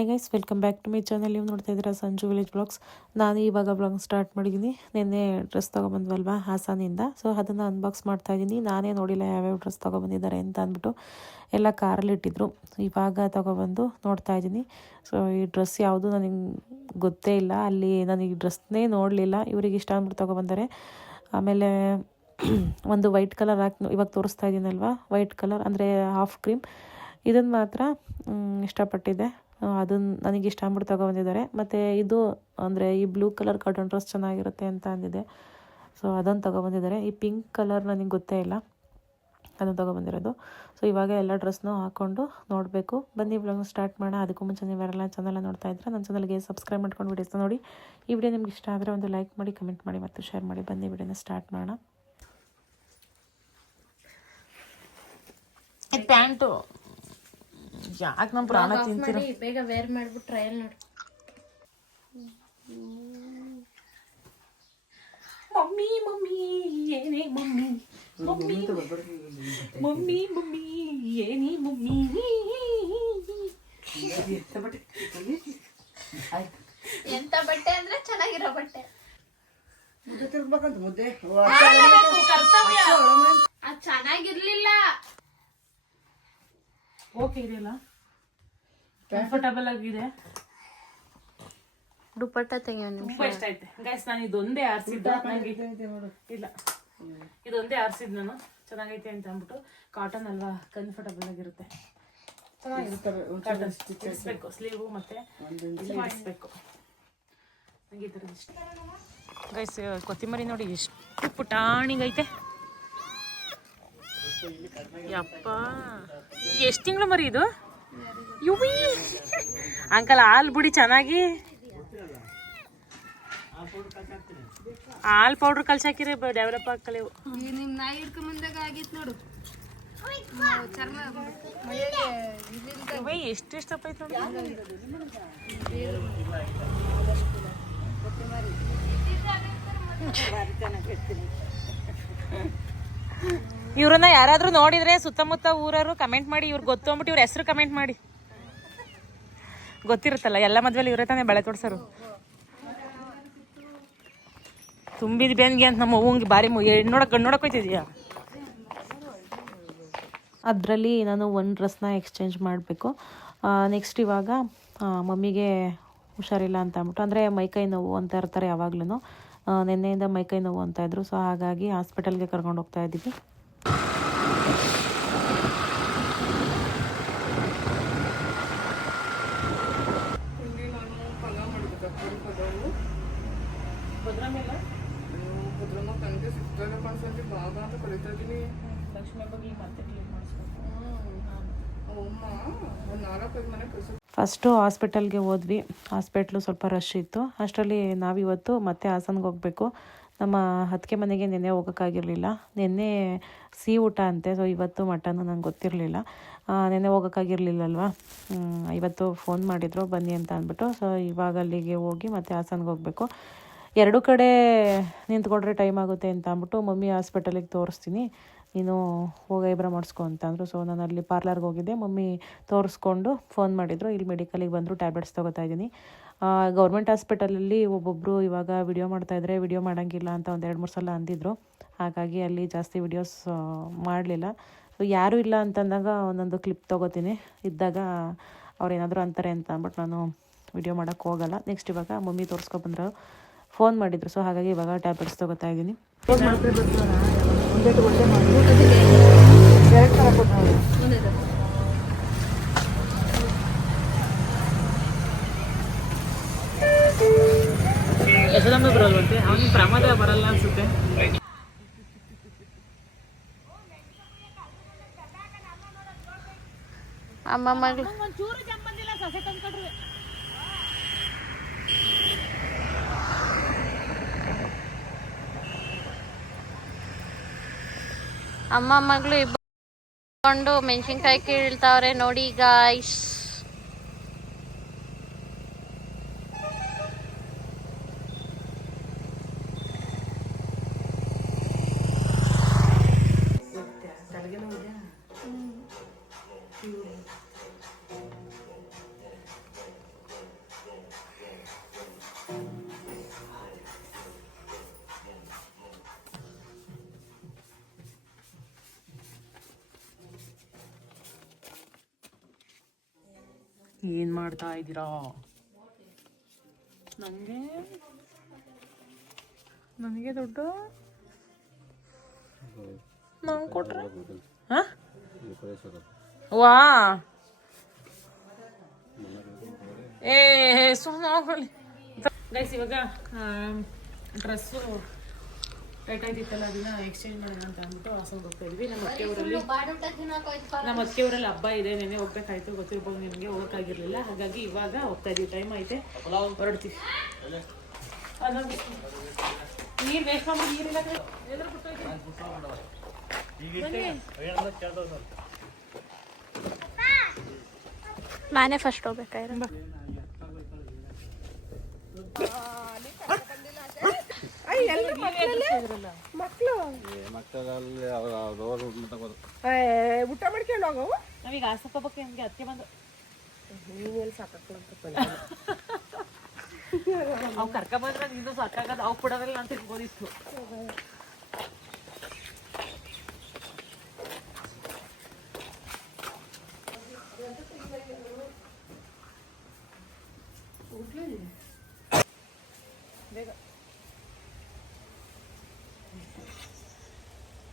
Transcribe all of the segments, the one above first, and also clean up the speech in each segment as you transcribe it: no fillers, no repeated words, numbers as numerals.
Hi guys, welcome back to my channel. ನೀವು ನೋಡ್ತಾ ಇದ್ದೀರಾ ಸಂಜು ವಿಲೇಜ್ ಬ್ಲಾಗ್ಸ್. ನಾನು ಇವಾಗ ಬ್ಲಾಗ್ ಸ್ಟಾರ್ಟ್ ಮಾಡಿದ್ದೀನಿ. ನಿನ್ನೆ ಡ್ರೆಸ್ ತೊಗೊಬಂದ್ವಲ್ವಾ ಹಾಸನಿಂದ, ಸೊ ಅದನ್ನು ಅನ್ಬಾಕ್ಸ್ ಮಾಡ್ತಾ ಇದ್ದೀನಿ. ನಾನೇ ನೋಡಿಲ್ಲ ಯಾವ್ಯಾವ ಡ್ರೆಸ್ ತೊಗೊಬಂದಿದ್ದಾರೆ ಅಂತ ಅಂದ್ಬಿಟ್ಟು ಎಲ್ಲ ಕಾರಲ್ಲಿ ಇಟ್ಟಿದ್ರು. ಇವಾಗ ತೊಗೊಬಂದು ನೋಡ್ತಾ ಇದ್ದೀನಿ. ಸೊ ಈ ಡ್ರೆಸ್ ಯಾವುದು ನನಗೆ ಗೊತ್ತೇ ಇಲ್ಲ, ಅಲ್ಲಿ ನನಗೆ ಡ್ರೆಸ್ನೇ ನೋಡಲಿಲ್ಲ. ಇವ್ರಿಗೆ ಇಷ್ಟ ಅಂದ್ಬಿಟ್ಟು ತೊಗೊಬಂದರೆ. ಆಮೇಲೆ ಒಂದು ವೈಟ್ ಕಲರ್ ಇವಾಗ ತೋರಿಸ್ತಾ ಇದ್ದೀನಲ್ವಾ, ವೈಟ್ ಕಲರ್ ಅಂದರೆ ಹಾಫ್ ಕ್ರೀಮ್, ಇದನ್ನು ಮಾತ್ರ ಇಷ್ಟಪಟ್ಟಿದ್ದೆ. ಅದನ್ನು ನನಗೆ ಇಷ್ಟ ಅಂದ್ಬಿಟ್ಟು ತೊಗೊಬಂದಿದ್ದಾರೆ. ಮತ್ತು ಇದು ಅಂದರೆ ಈ ಬ್ಲೂ ಕಲರ್ ಕಾಟನ್ ಡ್ರೆಸ್ ಚೆನ್ನಾಗಿರುತ್ತೆ ಅಂತ ಅಂದಿದೆ, ಸೊ ಅದನ್ನು ತೊಗೊಬಂದಿದ್ದಾರೆ. ಈ ಪಿಂಕ್ ಕಲರ್ ನನಗೆ ಗೊತ್ತೇ ಇಲ್ಲ, ಅದನ್ನು ತೊಗೊಬಂದಿರೋದು. ಸೊ ಇವಾಗ ಎಲ್ಲ ಡ್ರೆಸ್ನೂ ಹಾಕ್ಕೊಂಡು ನೋಡಬೇಕು. ಬನ್ನಿ ಬ್ಲಾಗ್ನ ಸ್ಟಾರ್ಟ್ ಮಾಡೋಣ. ಅದಕ್ಕೂ ಮುಂಚೆ ನೀವೆಲ್ಲ ಚಾನಲ್ ನೋಡ್ತಾ ಇದ್ರೆ ನನ್ನ ಚಾನಲ್ಗೆ ಸಬ್ಸ್ಕ್ರೈಬ್ ಮಾಡ್ಕೊಂಡು ವಿಡಿಯೋಸ್ನ ನೋಡಿ. ಈ ವಿಡಿಯೋ ನಿಮ್ಗೆ ಇಷ್ಟ ಆದರೆ ಒಂದು ಲೈಕ್ ಮಾಡಿ, ಕಮೆಂಟ್ ಮಾಡಿ ಮತ್ತು ಶೇರ್ ಮಾಡಿ. ಬನ್ನಿ ವಿಡಿಯೋನ ಸ್ಟಾರ್ಟ್ ಮಾಡೋಣ. ಪ್ಯಾಂಟು ಯಾಕೆ ನಮ್ಮ ಪ್ರಾಣ ತಿಂತೀರ? ಬೇಗ ವೇರ್ ಮಾಡ್ಬಿಟ್ಟು ಟ್ರಯಲ್ ನೋಡಿ. ಮಮ್ಮಿ ಮಮ್ಮಿ ಏನೇ ಮಮ್ಮಿ, ಮಮ್ಮಿ ಮಮ್ಮಿ ಮಮ್ಮಿ ಏನೇ ಮಮ್ಮಿ. ಎಂತ ಬಟ್ಟೆ ಅಂದ್ರೆ ಚೆನ್ನಾಗಿರೋ ಬಟ್ಟೆ. ಅದು ಚೆನ್ನಾಗಿರ್ಲಿಲ್ಲ. ಓಕೆ ಇದೆಯಲ್ಲ, ಕಂಫರ್ಟಬಲ್ ಆಗಿದೆ. ದುಪ್ಪಟ್ಟ ತೆಗಿಯೋ ತುಂಬಾ ಇಷ್ಟ ಆಯ್ತು ಗೈಸ್. ನಾನು ಇದೊಂದೇ ಆರಿಸಿದ್ದು, ನನಗೆ ಇಲ್ಲ ಇದೊಂದೇ ಆರಿಸಿದ್ದು ನಾನು. ಚೆನ್ನಾಗೈತೆ ಅಂತ ಅಂದ್ಬಿಟ್ಟು. ಕಾಟನ್ ಅಲ್ವಾ, ಕಂಫರ್ಟಬಲ್ ಆಗಿರುತ್ತೆ, ಚೆನ್ನಾಗಿರುತ್ತೆ. ಕಾಟನ್ ಇಡಿಸ್ಬೇಕು, ಸ್ಲೀವು ಮತ್ತೆ ಇಡಿಸ್ಬೇಕು. ನನಗೆ ಈ ಥರದ್ದು ಇಷ್ಟ ಗೈಸ್. ಕೊತ್ತಿಂಬರಿ ನೋಡಿ ಎಷ್ಟು ಪುಟಾಣಿಗೈತೆ. ಯಪ್ಪ, ಎಷ್ಟು ತಿಂಗಳು ಮರಿ ಇದು? ಯುವಿ ಅಂಕಲ್ ಹಾಲು ಬಿಡಿ ಚೆನ್ನಾಗಿ. ಹಾಲು ಪೌಡ್ರ್ ಕಲ್ಸಾಕಿರಿ, ಡೆವಲಪ್ ಆಗ್ಕಲೇವು. ನಿಮ್ ನಾಯಿ ಹಿಡ್ಕೊಂಡ್ ಬಂದಾಗ ಆಗಿತ್ತು ನೋಡು. ಎಷ್ಟು ಎಷ್ಟಪ್ಪ ಐತೆ ನೋಡಿ. ಇವ್ರನ್ನ ಯಾರಾದ್ರೂ ನೋಡಿದ್ರೆ ಸುತ್ತಮುತ್ತ ಊರವರು ಕಮೆಂಟ್ ಮಾಡಿ, ಇವ್ರಿಗೆ ಗೊತ್ತು ಅಂದ್ಬಿಟ್ಟು ಇವ್ರ ಹೆಸರು ಕಮೆಂಟ್ ಮಾಡಿ. ಗೊತ್ತಿರುತ್ತಲ್ಲ, ಎಲ್ಲ ಮದ್ವೆಲಿ ಇವರೇ ತಾನೇ ಬಳೆ ತೋಡ್ಸರು. ತುಂಬಿದ ಬೆನ್ಗೆ ಅಂತ ನಮ್ಮ ಅವ್ವಂಗೆ ಭಾರಿ ಗಣ್ಣೋಡಕ್ಕೆ ಹೋಯ್ತಿದ್ಯಾ. ಅದರಲ್ಲಿ ನಾನು ಒಂದು ಡ್ರೆಸ್ನ ಎಕ್ಸ್ಚೇಂಜ್ ಮಾಡಬೇಕು. ನೆಕ್ಸ್ಟ್ ಇವಾಗ ಮಮ್ಮಿಗೆ ಹುಷಾರಿಲ್ಲ ಅಂತ ಅಂದ್ಬಿಟ್ಟು, ಅಂದರೆ ಮೈಕೈ ನೋವು ಅಂತ ಇರ್ತಾರೆ ಯಾವಾಗ್ಲೂ. ನಿನ್ನೆಯಿಂದ ಮೈಕೈ ನೋವು ಅಂತ ಇದ್ರು. ಸೊ ಹಾಗಾಗಿ ಹಾಸ್ಪಿಟಲ್ಗೆ ಕರ್ಕೊಂಡು ಹೋಗ್ತಾ ಇದ್ದೀವಿ. ಫಸ್ಟು ಹಾಸ್ಪಿಟಲ್ಗೆ ಹೋದ್ವಿ. ಹಾಸ್ಪಿಟ್ಲು ಸ್ವಲ್ಪ ರಶ್ ಇತ್ತು. ಅಷ್ಟರಲ್ಲಿ ನಾವಿವತ್ತು ಮತ್ತೆ ಹಾಸನ್ಗೆ ಹೋಗಬೇಕು. ನಮ್ಮ ಅತ್ತಿಗೆ ಮನೆಗೆ ನೆನ್ನೆ ಹೋಗೋಕ್ಕಾಗಿರಲಿಲ್ಲ. ನೆನ್ನೆ ಊಟ ಅಂತೆ, ಸೊ ಇವತ್ತು ಮಟನ್ನು ನಂಗೆ ಗೊತ್ತಿರಲಿಲ್ಲ. ನೆನ್ನೆ ಹೋಗೋಕ್ಕಾಗಿರ್ಲಿಲ್ಲಲ್ವ, ಇವತ್ತು ಫೋನ್ ಮಾಡಿದರು ಬನ್ನಿ ಅಂತ ಅಂದ್ಬಿಟ್ಟು. ಸೊ ಇವಾಗ ಅಲ್ಲಿಗೆ ಹೋಗಿ ಮತ್ತೆ ಹಾಸನ್ಗೆ ಹೋಗಬೇಕು. ಎರಡು ಕಡೆ ನಿಂತ್ಕೊಂಡ್ರೆ ಟೈಮ್ ಆಗುತ್ತೆ ಅಂತ ಅಂದ್ಬಿಟ್ಟು ಮಮ್ಮಿ ಹಾಸ್ಪಿಟಲಿಗೆ ತೋರಿಸ್ತೀನಿ, ನೀನು ಹೋಗಿ ಐಬ್ರೋ ಮಾಡಿಸ್ಕೊ ಅಂತ ಅಂದರು. ಸೊ ನಾನು ಅಲ್ಲಿ ಪಾರ್ಲರ್ಗೆ ಹೋಗಿದ್ದೆ. ಮಮ್ಮಿ ತೋರಿಸ್ಕೊಂಡು ಫೋನ್ ಮಾಡಿದರು. ಇಲ್ಲಿ ಮೆಡಿಕಲಿಗೆ ಬಂದರು, ಟ್ಯಾಬ್ಲೆಟ್ಸ್ ತೊಗೋತಾ ಇದ್ದೀನಿ. ಗೌರ್ಮೆಂಟ್ ಹಾಸ್ಪಿಟಲಲ್ಲಿ ಒಬ್ಬೊಬ್ಬರು ಇವಾಗ ವಿಡಿಯೋ ಮಾಡ್ತಾಯಿದ್ರೆ ವಿಡಿಯೋ ಮಾಡೋಂಗಿಲ್ಲ ಅಂತ ಒಂದು 2-3 ಸಲ ಅಂದಿದ್ರು. ಹಾಗಾಗಿ ಅಲ್ಲಿ ಜಾಸ್ತಿ ವಿಡಿಯೋಸ್ ಮಾಡಲಿಲ್ಲ. ಸೊ ಯಾರೂ ಇಲ್ಲ ಅಂತಂದಾಗ ಒಂದೊಂದು ಕ್ಲಿಪ್ ತೊಗೋತೀನಿ, ಇದ್ದಾಗ ಅವ್ರು ಏನಾದರೂ ಅಂತಾರೆ ಅಂತ ಅಂದ್ಬಿಟ್ಟು ನಾನು ವಿಡಿಯೋ ಮಾಡೋಕ್ಕೆ ಹೋಗಲ್ಲ. ನೆಕ್ಸ್ಟ್ ಇವಾಗ ಮಮ್ಮಿ ತೋರಿಸ್ಕೊಬಂದ್ರು, ಫೋನ್ ಮಾಡಿದ್ರು. ಸೊ ಹಾಗಾಗಿ ಇವಾಗ ಟ್ಯಾಬ್ಲೆಟ್ಸ್ ತೊಗೋತಾ ಇದ್ದೀನಿ. ಯಶೋದಮ್ಮ ಬರಲ್ವಂತೆ, ಅವನಿಗೆ ಪ್ರಮಾದ ಬರಲ್ಲ ಅನ್ಸುತ್ತೆ. ಅಮ್ಮ ಮಗಳು ಅಮ್ಮ ಮಗಳು ಇಬ್ಬರು ಮೆಣಸಿನ್ಕಾಯಿ ಕೀಳ್ತಾವ್ರೆ ನೋಡಿ ಗಾಯ್ಸ್. ಏನು ಮಾಡ್ತಾ ಇದ್ದೀರಾ? ನನಗೆ ದುಡ್ಡು ನಂಗೆ ಕೊಟ್ರೆ ಹಾಂ ವಾ ಸುಮ್ಮನೆ ಗೈಸ್. ಇವಾಗ ಡ್ರೆಸ್ಸು ಟೈಟ್ ಆಗಿತ್ತಲ್ಲ, ಅದನ್ನ ಎಕ್ಸ್ಚೇಂಜ್ ಮಾಡೋಣ ಅಂತ ಅಂದ್ಬಿಟ್ಟು ಹಾಸನ್ಗೆ ಹೋಗ್ತಾ ಇದ್ವಿ. ನಮ್ಮ ಅತ್ತೆ ಊರಲ್ಲಿ ಹಬ್ಬ ಇದೆ. ನೆನೆ ಹೋಗ್ಬೇಕಾಯ್ತು, ಗೊತ್ತಿರ್ಬೋದು ನಿಮಗೆ, ಹೋಗೋಕ್ಕಾಗಿರ್ಲಿಲ್ಲ. ಹಾಗಾಗಿ ಇವಾಗ ಹೋಗ್ತಾ ಇದೀವಿ. ಟೈಮ್ ಐತೆ, ಹೊರಡ್ತೀವಿ. ನೀರು ವೇಸ್ಟ್ ಮಾಡ್ಬಿಟ್ಟು ನೀರಿಲ್ಲ ನಾನೇ ಫಸ್ಟ್ ಹೋಗ್ಬೇಕಾಯ್ತು. ಊಟ ಮಾಡ್ಕೊಂಡು ಹೋಗವು. ನಾವೀಗ ಆಸಪ್ಪ ಬಗ್ಗೆ ನಮಗೆ ಅತ್ತೆ ಬಂದು ನೀವೆಲ್ಲಿ ಸಾಕಾಗ್ತದೆ ಅವು ಕರ್ಕೊಂಬಂದ್ರೆ ನೀನು ಸಾಕಾಗದು. ಅವು ಕೊಡೋದ್ರಲ್ಲಿ ನಾನು ತಿಳ್ಬೋದಿತ್ತು.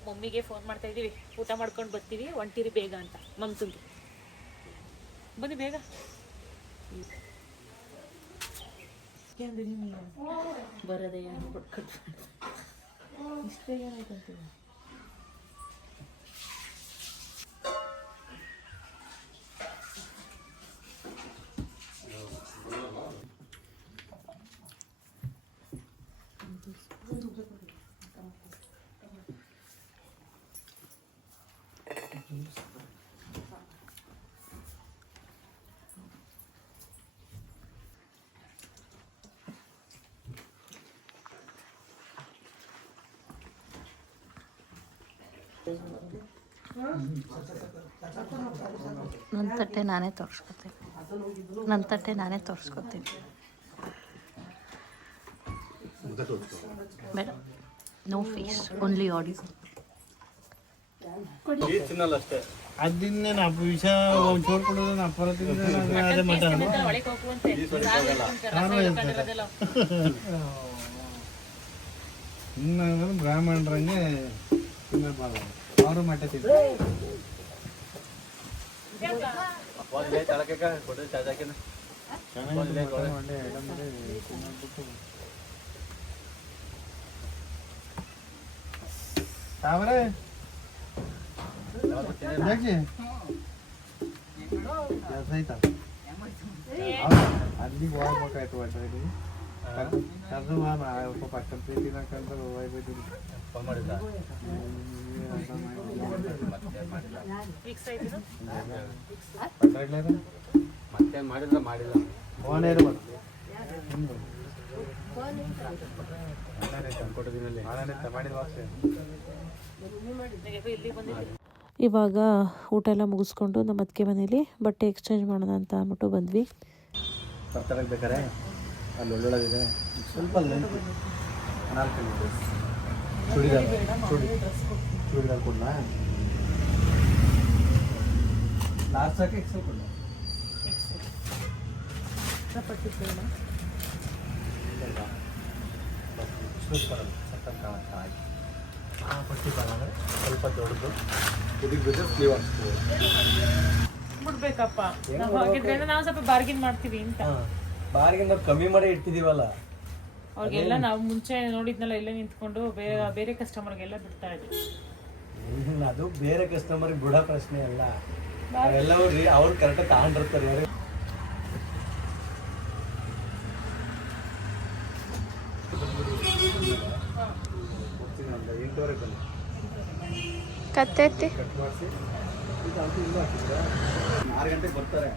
ಮಮ್ಮಿಗೆ ಫೋನ್ ಮಾಡ್ತಾ ಇದ್ದೀವಿ, ಊಟ ಮಾಡ್ಕೊಂಡು ಬರ್ತೀವಿ, ಹೊಂಟಿರಿ ಬೇಗ ಅಂತ. ಮಮ್ಸುಂಗೆ ಬನ್ನಿ ಬೇಗ. ಬರೋದೇ ಇಷ್ಟು ಬೇಗ ಏನಾಯ್ತಂತೀವಿ. ನನ್ನ ತಟ್ಟೆ ನಾನೇ ತೋರಿಸ್ಕೊತೀನಿ. ಬೇಡ, ನೋ ಫೇಸ್, ಓನ್ಲಿ ಆಡಿಯೋ. ಅದನ್ನೇನು ವಿಷ ಚೋರ್ ಕೊಡೋದು ಅಪ್ಪರ ಅದೇ ಮಟನ್ ಬ್ರಾಹ್ಮಣರಂಗೆ ತಿನ್ನಬಾರ್ದು. ಅವರು ಮಟ್ಟ ತಿಂತಾರೆ. ತಾವರೆ ಅಲ್ಲಿಗೆ ಹೋಗ್ಬೇಕಾಯ್ತು. ಒಟ್ಟಲ್ಲಿ ಅದು ಪಕ್ಕದ ತಿನ್ನಕಂತ ಹೋಗ್ಬಿಟ್ಟು ಮತ್ತೆ ಮಾಡಿಲ್ಲ ಫೋನೇ ಇವಾಗ ಊಟ ಎಲ್ಲ ಮುಗಿಸ್ಕೊಂಡು ನಮ್ಮ ಅತ್ತಿಗೆ ಮನೇಲಿ ಬಟ್ಟೆ ಎಕ್ಸ್ಚೇಂಜ್ ಮಾಡೋಣ ಅಂತ ಅಂದ್ಬಿಟ್ಟು ಬಂದ್ವಿ. ಬರ್ತಾರಕ್ಕೆ ಬೇಕಾರೆ ಅಲ್ಲಿ ಒಳ್ಳೊಳಗಿದೆ ಸ್ವಲ್ಪ ಚೂಡಿದಾರ್ ಕೊಡ್ಲ ಲಾಸ್ಟ್ ಹಾಕಿ ಎಕ್ಸೆಲ್ ಕೊಡ್ಲ ಪಟ್ಟಿ ಬೇಡ ಬರಲ್ಲ ಸಕ್ಕತ್ ಕಾಣಕ್ಕೆ ಪಟ್ಟಿ ಬರ ಅಂದರೆ ಸ್ವಲ್ಪ ದೊಡ್ಡದು ಇದಕ್ಕೆ ಬಿದ್ದರೆ ಸ್ಲೀವ್ ಹಾಕ್ಸ್ಬೋದು. ಬಿಡ್ಬೇಕಪ್ಪ, ನಾವು ಸ್ವಲ್ಪ ಬಾರ್ಗಿನ್ ಮಾಡ್ತೀವಿ ಅಂತ. ಬಾರ್ಗಿನ್ ನಾವು ಕಮ್ಮಿ ಮಾಡಿ ಇಟ್ಟಿದ್ದೀವಲ್ಲ, ಅವ್ರಿಗೆಲ್ಲ ನಾವು ಮುಂಚೆ ನೋಡಿದ್ನಲ್ಲ, ಎಲ್ಲ ನಿಂತ್ಕೊಂಡು ಬೇರೆ ಕಸ್ಟಮರ್ಗೆಲ್ಲ ಬಿಡ್ತಾ ಇದ್ವಿ. ಅದು ಬೇರೆ ಕಸ್ಟಮರ್ಗೆ ಬಿಡೋ ಪ್ರಶ್ನೆ ಅಲ್ಲ, ಅವೆಲ್ಲವೂ ಅವ್ರು ಕರೆಕ್ಟಾಗಿ ತಗೊಂಡಿರ್ತಾರೆ. ಕತ್ತೈತಿ ಕಟ್ ಮಾಡಿಸಿ 6 ಗಂಟೆಗೆ ಬರ್ತಾರೆ.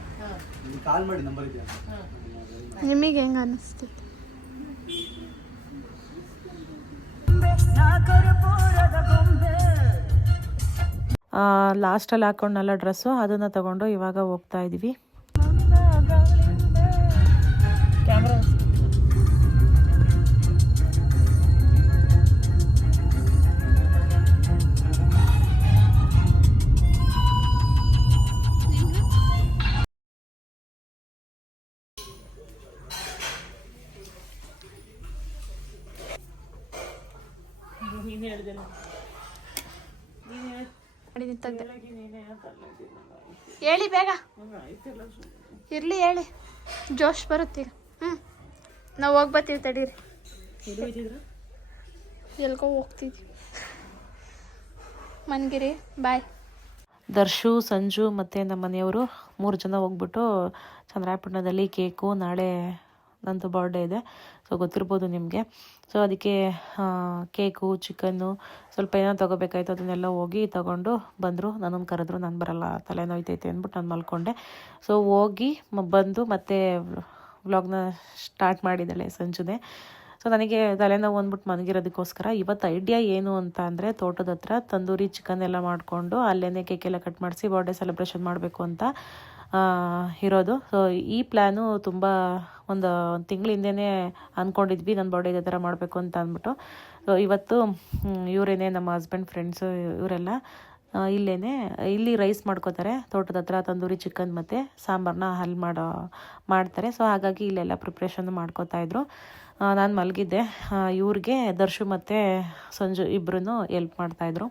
ನಿಮ್ಗೆ ಕಾಲ್ ಮಾಡಿ, ನಂಬರ್ ಇದೆಯಾ? ನಿಮಗೆ ಹೆಂಗೆ ಅನಿಸ್ತಿತ್ತು? ಲಾಸ್ಟಲ್ಲಿ ಹಾಕೊಂಡಲ್ಲ ಡ್ರೆಸ್ಸು, ಅದನ್ನು ತಗೊಂಡು ಇವಾಗ ಹೋಗ್ತಾ ಇದ್ದೀವಿ. ಕ್ಯಾಮ್ರಾ ಅಡಿ ನಿಂತಂತೆ ಹೇಳಿ ಬೇಗ ಇರಲಿ ಹೇಳಿ ಜೋಶ್ ಬರುತ್ತೆ ಈಗ. ನಾವು ಹೋಗಿ ಬರ್ತೀವಿ ತಡೀರಿ. ಎಲ್ಗೋ ಹೋಗ್ತಿದ್ವಿ. ಮನ್ಗಿರಿ ಬಾಯ್. ದರ್ಶು, ಸಂಜು ಮತ್ತು ನಮ್ಮ ಮನೆಯವರು 3 ಜನ ಹೋಗ್ಬಿಟ್ಟು ಚಂದ್ರಾಯಪಟ್ಟಣದಲ್ಲಿ ಕೇಕು, ನಾಳೆ ನಂದು ಬರ್ಡೇ ಇದೆ, ಸೊ ಗೊತ್ತಿರ್ಬೋದು ನಿಮಗೆ. ಸೊ ಅದಕ್ಕೆ ಕೇಕು, ಚಿಕನ್ನು, ಸ್ವಲ್ಪ ಏನೋ ತೊಗೋಬೇಕಾಯ್ತು, ಅದನ್ನೆಲ್ಲ ಹೋಗಿ ತೊಗೊಂಡು ಬಂದರು. ನನ್ನನ್ನು ಕರೆದ್ರು, ನಾನು ಬರಲ್ಲ, ತಲೆನೋಯ್ತೈತೆ ಅಂದ್ಬಿಟ್ಟು ನಾನು ಮಲ್ಕೊಂಡೆ. ಸೊ ಹೋಗಿ ಬಂದು ಮತ್ತೆ ವ್ಲಾಗ್ನ ಸ್ಟಾರ್ಟ್ ಮಾಡಿದ್ದಾಳೆ ಸಂಜುನೇ. ಸೊ ನನಗೆ ತಲೆನೋವು ಅಂದ್ಬಿಟ್ಟು ಮನಗಿರೋದಕ್ಕೋಸ್ಕರ ಇವತ್ತು ಐಡಿಯಾ ಏನು ಅಂತ ಅಂದರೆ, ತೋಟದ ಹತ್ರ ತಂದೂರಿ ಚಿಕನ್ ಎಲ್ಲ ಮಾಡಿಕೊಂಡು ಅಲ್ಲೇ ಕೇಕೆಲ್ಲ ಕಟ್ ಮಾಡಿಸಿ ಬರ್ಡೇ ಸೆಲೆಬ್ರೇಷನ್ ಮಾಡಬೇಕು ಅಂತ ಇರೋದು. ಸೊ ಈ ಪ್ಲ್ಯಾನು ತುಂಬ ಒಂದು ತಿಂಗಳ ಹಿಂದೆಯೇ ಅಂದ್ಕೊಂಡಿದ್ವಿ, ನನ್ನ ಬರ್ಡೇ ಇದೇ ಥರ ಮಾಡಬೇಕು ಅಂತ ಅಂದ್ಬಿಟ್ಟು. ಸೊ ಇವತ್ತು ಇವರೇನೆ ನಮ್ಮ ಹಸ್ಬೆಂಡ್ ಫ್ರೆಂಡ್ಸು ಇವರೆಲ್ಲ ಇಲ್ಲಿ ರೈಸ್ ಮಾಡ್ಕೋತಾರೆ. ತೋಟದ ಹತ್ರ ತಂದೂರಿ ಚಿಕನ್ ಮತ್ತು ಸಾಂಬಾರನ್ನ ಅಲ್ಲಿ ಮಾಡ್ತಾರೆ. ಸೊ ಹಾಗಾಗಿ ಇಲ್ಲೆಲ್ಲ ಪ್ರಿಪ್ರೇಷನ್ ಮಾಡ್ಕೋತಾಯಿದ್ರು. ನಾನು ಮಲಗಿದ್ದೆ. ಇವ್ರಿಗೆ ದರ್ಶು ಮತ್ತು ಸಂಜು ಇಬ್ಬರೂ ಹೆಲ್ಪ್ ಮಾಡ್ತಾಯಿದ್ರು.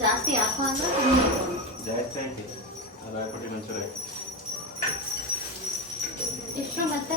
ಜಾಸ್ತಿ ಯಾಕೋ ಅಂದ್ರೆ ಜಾಸ್ತಿ ಆಯ್ತು ಅದು ಹಾಕ್ಬಿಟ್ಟು ಒಂಚೂರು ಎಷ್ಟು ಮತ್ತೆ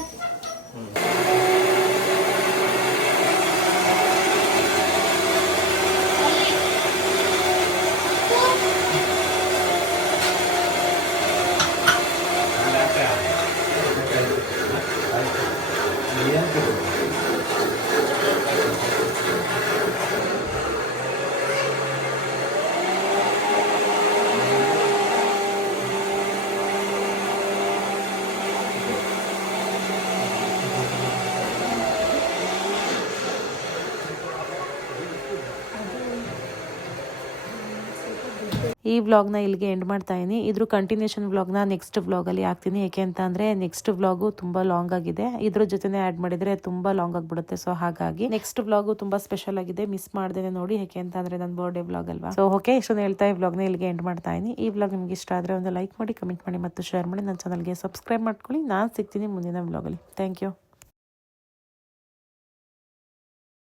ಈ ವ್ಲಾಗ್ನ ಇಲ್ಲಿಗೆ ಎಂಡ್ ಮಾಡ್ತಾ ಇದ್ದೀನಿ. ಇದ್ರ ಕಂಟಿನ್ಯೂಷನ್ ವ್ಲಾಗ್ನ ನೆಕ್ಸ್ಟ್ ವ್ಲಾಗಲ್ಲಿ ಹಾಕ್ತೀನಿ. ಏಕೆ ಅಂತ ಅಂದರೆ ನೆಕ್ಸ್ಟ್ ವ್ಲಾಗು ತುಂಬ ಲಾಂಗ್ ಆಗಿದೆ, ಇದ್ರ ಜೊತೆನೇ ಆ್ಯಡ್ ಮಾಡಿದರೆ ತುಂಬ ಲಾಂಗ್ ಆಗಿಬಿಡುತ್ತೆ. ಸೊ ಹಾಗಾಗಿ ನೆಕ್ಸ್ಟ್ ವ್ಲಾಗು ತುಂಬ ಸ್ಪೆಷಲ್ ಆಗಿದೆ, ಮಿಸ್ ಮಾಡ್ದೇನೆ ನೋಡಿ. ಏಕೆ ಅಂತ ಅಂದರೆ ನನ್ನ ಬರ್ಡೇ ವ್ಲಾಗ್ ಅಲ್ವಾ. ಸೊ ಓಕೆ, ಇಷ್ಟೊಂದು ಹೇಳ್ತಾ ಈ ವ್ಲಾಗ್ನ ಇಲ್ಲಿಗೆ ಎಂಡ್ ಮಾಡ್ತಾ ಇದ್ದೀನಿ. ಈ ವ್ಲಾಗ್ ನಿಮ್ಗೆ ಇಷ್ಟ ಆದರೆ ಒಂದು ಲೈಕ್ ಮಾಡಿ, ಕಮೆಂಟ್ ಮಾಡಿ ಮತ್ತು ಶೇರ್ ಮಾಡಿ. ನನ್ನ ಚಾನಲ್ಗೆ ಸಬ್ಸ್ಕ್ರೈಬ್ ಮಾಡ್ಕೊಳ್ಳಿ. ನಾನು ಸಿಗ್ತೀನಿ ಮುಂದಿನ ವ್ಲಾಗಲ್ಲಿ. Thank you.